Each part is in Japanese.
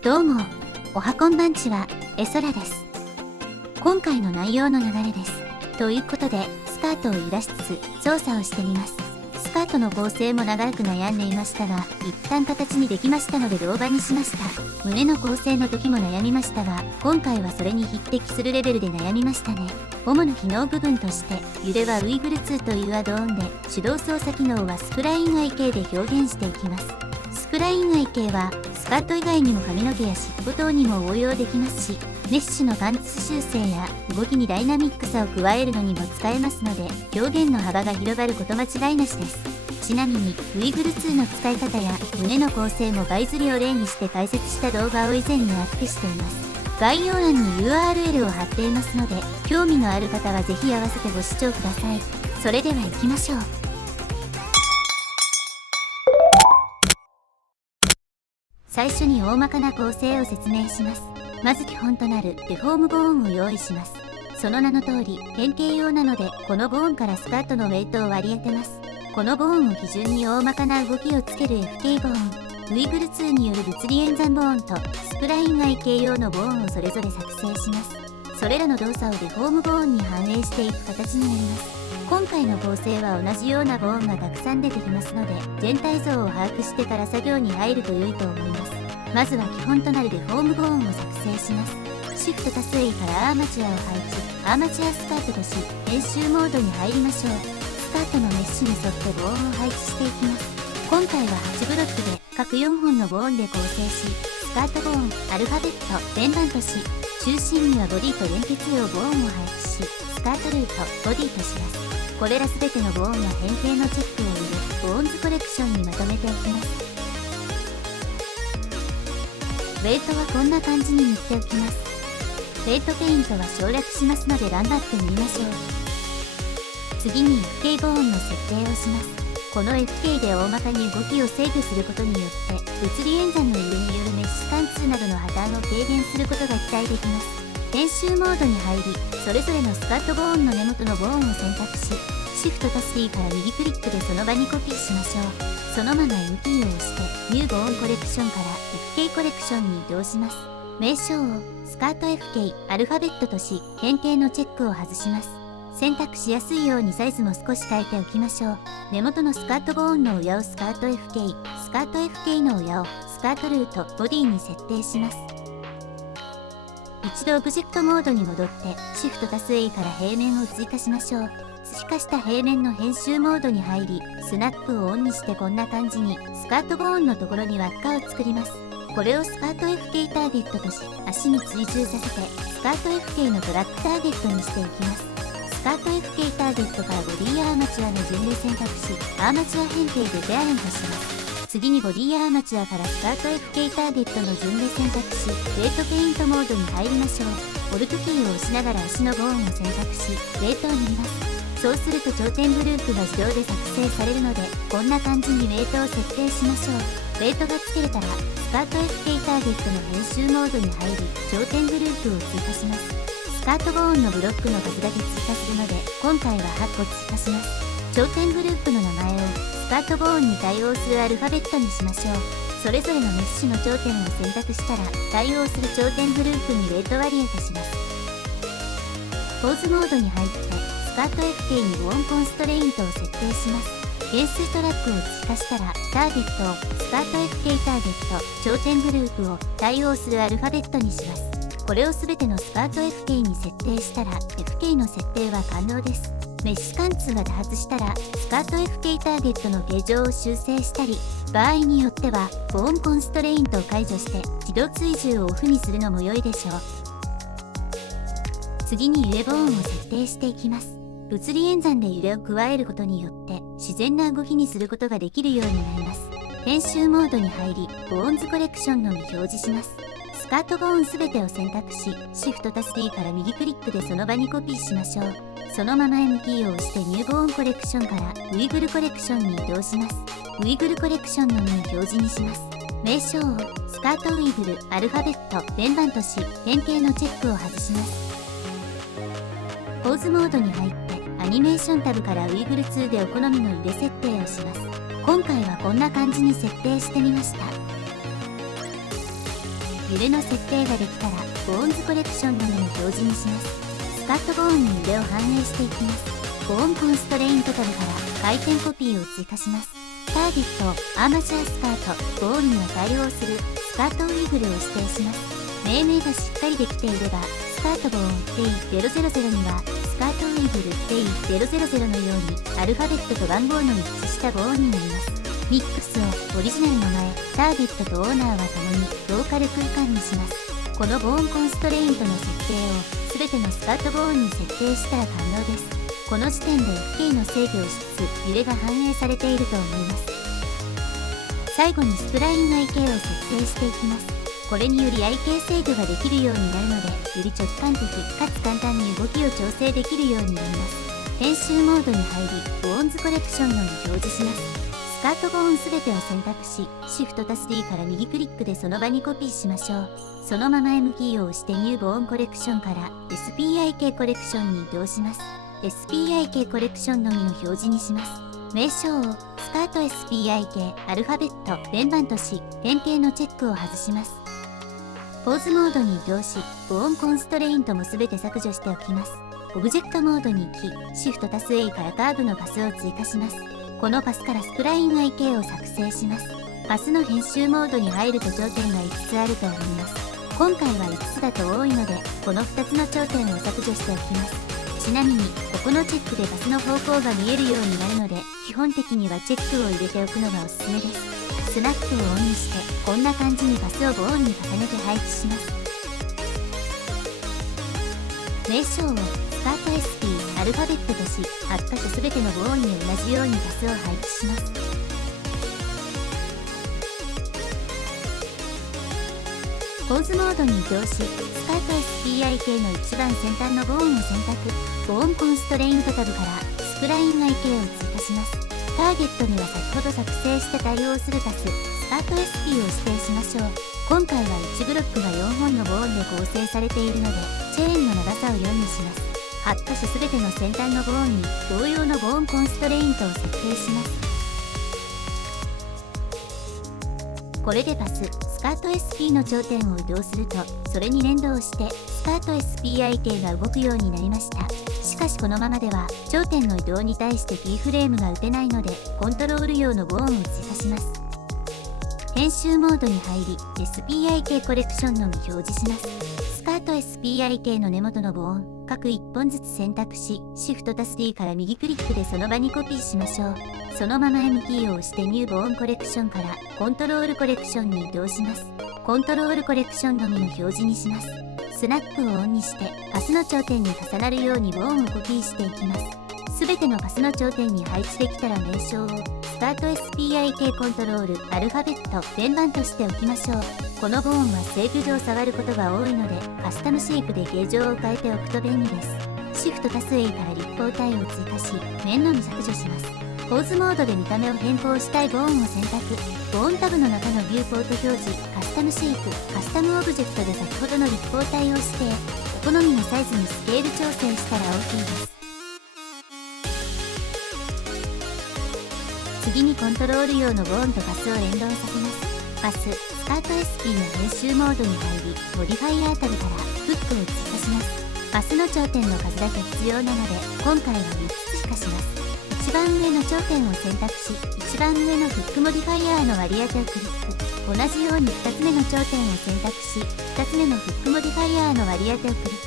どうも、おはこんばんちは、えそらです。今回の内容の流れです。ということで、スカートを揺らしつつ操作をしてみます。スカートの構成も長く悩んでいましたが、一旦形にできましたので動画にしました。胸の構成の時も悩みましたが、今回はそれに匹敵するレベルで悩みましたね。主な機能部分として、揺れはウイグル2というアドオンで、手動操作機能はスプラインアイ系で表現していきます。スプラインアイ系は、スカート以外にも髪の毛や尻尾等にも応用できますし、メッシュのパンツ修正や動きにダイナミックさを加えるのにも使えますので、表現の幅が広がること間違いなしです。ちなみに、ウイグル2の使い方や胸の構成もバイズリを例にして解説した動画を以前にアップしています。概要欄に URL を貼っていますので、興味のある方はぜひ合わせてご視聴ください。それでは行きましょう。最初に大まかな構成を説明します。まず基本となるデフォームボーンを用意します。その名の通り、変形用なので、このボーンからスカートのウェイトを割り当てます。このボーンを基準に大まかな動きをつける FK ボーン、ウイグル2による物理演算ボーンとスプラインアイ系用のボーンをそれぞれ作成します。それらの動作をデフォームボーンに反映していく形になります。今回の構成は同じようなボーンがたくさん出てきますので、全体像を把握してから作業に入ると良いと思います。まずは基本となるデフォームボーンを作成します。シフト足す E からアーマチュアを配置、アーマチュアスカートとし、編集モードに入りましょう。スカートのメッシュに沿ってボーンを配置していきます。今回は8ブロックで各4本のボーンで構成し、スカートボーン、アルファベット、連番とし、中心にはボディと連結用ボーンを配置し、スカートルート、ボディとします。これらすべてのボーンの変形のチェックを入れ、ボーンズコレクションにまとめていきます。ウェイトはこんな感じに塗っておきます。フェイトペイントは省略しますので頑張ってみましょう。次に FK ボーンの設定をします。この FK で大まかに動きを制御することによって物理演算の揺れによるメッシュ貫通などの破綻を軽減することが期待できます。編集モードに入り、それぞれのスカートボーンの根元のボーンを選択し、シフト足す E から右クリックでその場にコピーしましょう。そのまま N キーを押して、ニューボーンコレクションから FK コレクションに移動します。名称をスカート FK アルファベットとし、変形のチェックを外します。選択しやすいようにサイズも少し変えておきましょう。根元のスカートボーンの親をスカート FK、スカート FK の親をスカートルート、ボディに設定します。一度オブジェクトモードに戻って、シフト足す A から平面を追加しましょう。追加した平面の編集モードに入り、スナップをオンにしてこんな感じに、スカートボーンのところに輪っかを作ります。これをスカート FK ターゲットとし、足に追従させて、スカート FK のトラックターゲットにしていきます。スカート FK ターゲットからボディアーマチュアの順で選択し、アーマチュア変形でペアレントします。次にボディアーマチュアからスカート FK ターゲットの順で選択し、フェイトペイントモードに入りましょう。オルトキーを押しながら足のボーンを選択し、フェイトを塗ります。そうすると頂点グループが自動で作成されるので、こんな感じにウェイトを設定しましょう。ウェイトがつけれたら、スカート FK ターゲットの編集モードに入り、頂点グループを追加します。スカートボーンのブロックの数だけ追加するので、今回は8個追加します。頂点グループの名前をスカートボーンに対応するアルファベットにしましょう。それぞれのメッシュの頂点を選択したら、対応する頂点グループにウェイト割り当てします。ポーズモードに入って、スカート FK にボーンコンストレイントを設定します。変数トラックを追加したら、ターゲットをスカート FK ターゲット、頂点グループを対応するアルファベットにします。これをすべてのスカート FK に設定したら、FK の設定は完了です。メッシュ貫通が多発したら、スカート FK ターゲットの形状を修正したり、場合によっては、ボーンコンストレイントを解除して、自動追従をオフにするのも良いでしょう。次に揺れボーンを設定していきます。物理演算で揺れを加えることによって、自然な動きにすることができるようになります。編集モードに入り、ボーンズコレクションのみ表示します。スカートボーンすべてを選択し、シフト足す D から右クリックでその場にコピーしましょう。そのまま M キーを押してニューボーンコレクションからウイグルコレクションに移動します。ウイグルコレクションのみ表示にします。名称をスカートウイグルアルファベット連番とし、変形のチェックを外します。ポーズモードに入ってアニメーションタブからウイグル2でお好みの揺れ設定をします。今回はこんな感じに設定してみました。揺れの設定ができたら、ボーンズコレクションのみの表示にします。スカットボーンに揺れを反映していきます。ボーンコンストレイントタブから回転コピーを追加します。ターゲット、アーマチュアスカート、ボールには対応するスカートウィグルを指定します。命名がしっかりできていれば、スカートボーンデイ000には、スカートウィグルデイ000のようにアルファベットと番号の一致したボーンになります。ミックスをオリジナルの前、ターゲットとオーナーは共にローカル空間にします。このボーンコンストレイントの設定を全てのスカートボーンに設定したら完了です。この時点で FK の制御をしつつ揺れが反映されていると思います。最後にスプライン IK を設定していきます。これにより IK 制御ができるようになるので、より直感的かつ簡単に動きを調整できるようになります。編集モードに入り、ボーンズコレクションのみ表示します。スカートボーンすべてを選択し、シフト+D から右クリックでその場にコピーしましょう。そのまま M キーを押してニューボーンコレクションから SPIK コレクションに移動します。SPIK コレクションのみの表示にします。名称をスカート SPIK アルファベット連番とし、変形のチェックを外します。ポーズモードに移動し、ボーンコンストレイントもすべて削除しておきます。オブジェクトモードに行き、シフト+A からカーブのパスを追加します。このパスからスプライン IK を作成します。パスの編集モードに入ると頂点が5つあると思います。今回は5つだと多いので、この2つの頂点を削除しておきます。ちなみに、ここのチェックでパスの方向が見えるようになるので、基本的にはチェックを入れておくのがおすすめです。スナックをオンにして、こんな感じにパスをボーンに重ねて配置します。名称をスカート SP アルファベットとし、8箇所すべてのボーンに同じようにパスを配置します。ポーズモードに移動し、スカート SPIK の一番先端のボーンを選択。ボーンコンストレイントタブからスプライン IK を追加します。ターゲットには先ほど作成して対応するパス、スカート SP を指定しましょう。今回は1ブロックが4本のボーンで構成されているので、チェーンの長さを4にします。8箇所すべての先端のボーンに同様のボーンコンストレイントを設定します。これでパス、スカート SP の頂点を移動すると、それに連動して、スカート SPIK が動くようになりました。しかしこのままでは、頂点の移動に対してキーフレームが打てないので、コントロール用のボーンを追加します。編集モードに入り、SPIK コレクションのみ表示します。スカート SPIK の根元のボーン、各1本ずつ選択し、シフト+D から右クリックでその場にコピーしましょう。そのまま M キーを押してニューボーンコレクションからコントロールコレクションに移動します。コントロールコレクションのみの表示にします。スナックをオンにしてパスの頂点に重なるようにボーンをコピーしていきます。すべてのパスの頂点に配置できたら名称をスタート SPIK コントロールアルファベット連番としておきましょう。このボーンは制御上触ることが多いので、カスタムシェイプで形状を変えておくと便利です。シフト+A から立方体を追加し、面のみ削除します。ポーズモードで見た目を変更したいボーンを選択。ボーンタブの中のビューポート表示、カスタムシェイプ、カスタムオブジェクトで先ほどの立方体を指定。お好みのサイズにスケール調整したら OK です。次にコントロール用のボーンとパスを連動させます。パス、スカート SP の編集モードに入り、モディファイアータブからフックを追加します。パスの頂点の数だけ必要なので、今回は3つしかします。一番上の頂点を選択し、一番上のフックモディファイアーの割り当てをクリック。同じように2つ目の頂点を選択し、2つ目のフックモディファイアーの割り当てをクリッ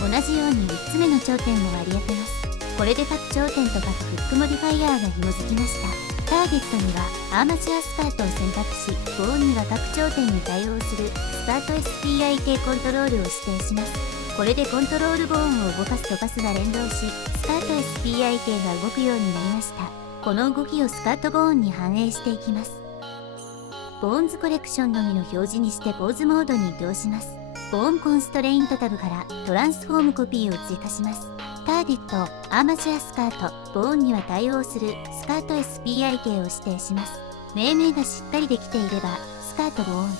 ク。同じように3つ目の頂点を割り当てます。これで各頂点と各フックモディファイアーが紐づきました。ターゲットにはアーマチュアスカートを選択し、ボーンには各頂点に対応するスタート SPIK コントロールを指定します。これでコントロールボーンを動かすとパスが連動し、スタート SPIK が動くようになりました。この動きをスカートボーンに反映していきます。ボーンズコレクションのみの表示にしてポーズモードに移動します。ボーンコンストレイントタブからトランスフォームコピーを追加します。ターゲット、アーマチュアスカート、ボーンには対応するスカート SPIK を指定します。命名がしっかりできていれば、スカートボーン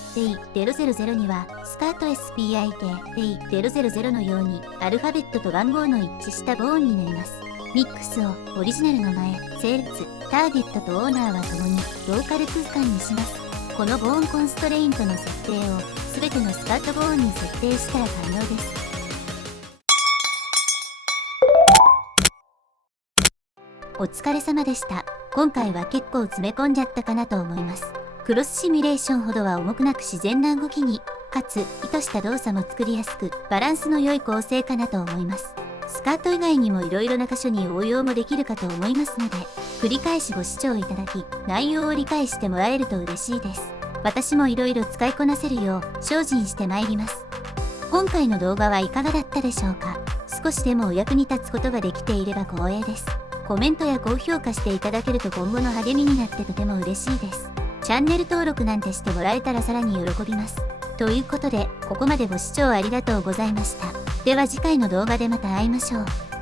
デイ000にはスカート SPIK デイ000のようにアルファベットと番号の一致したボーンになります。ミックスをオリジナルの前、セールス、ターゲットとオーナーは共にローカル空間にします。このボーンコンストレイントの設定をすべてのスカートボーンに設定したら完了です。お疲れ様でした。今回は結構詰め込んじゃったかなと思います。クロスシミュレーションほどは重くなく自然な動きに、かつ意図した動作も作りやすく、バランスの良い構成かなと思います。スカート以外にも色々な箇所に応用もできるかと思いますので、繰り返しご視聴いただき、内容を理解してもらえると嬉しいです。私も色々使いこなせるよう精進してまいります。今回の動画はいかがだったでしょうか。少しでもお役に立つことができていれば光栄です。コメントや高評価していただけると今後の励みになってとても嬉しいです。チャンネル登録なんてしてもらえたらさらに喜びます。ということで、ここまでご視聴ありがとうございました。では次回の動画でまた会いましょう。